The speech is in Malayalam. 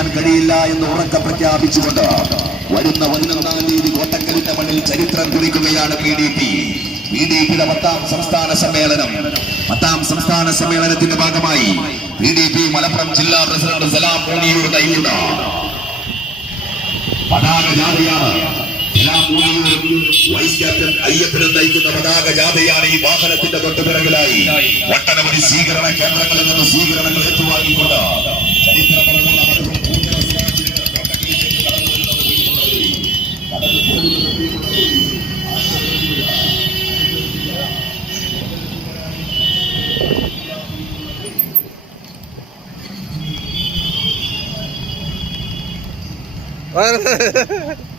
ചെയ്യാൻ കഴിയില്ല എന്ന് ഉറക്കെ പ്രഖ്യാപിച്ചുകൊണ്ട് വരുന്ന 11-ാം തീയതി കോട്ടക്കലിന്റെ മണ്ണിൽ ചരിത്രം കുറിക്കുകയാണ് PDPയുടെ 10ാം സംസ്ഥാന സമ്മേളനം. 10ാം സംസ്ഥാന സമ്മേളനത്തിന്റെ ഭാഗമായി PDP മലപ്പുറം ജില്ലാ പ്രസിഡന്റ് സലാം മൂന്നിയൂർ നയിക്കുന്ന പതാക ജാഥയാണ്. വൈസ് ക്യാപ്റ്റൻ അയ്യപ്പനും നയിക്കുന്ന പതാക ജാഥയാണ്. ഈ വാഹനത്തിന്റെ തൊട്ടുപിറകിലായി ഒട്ടനവധി സ്വീകരണ കേന്ദ്രങ്ങളിൽ നിന്ന് സ്വീകരണങ്ങൾ ഏറ്റുവാങ്ങിക്കൊണ്ട് ചരിത്രപരമുള്ള Bueno.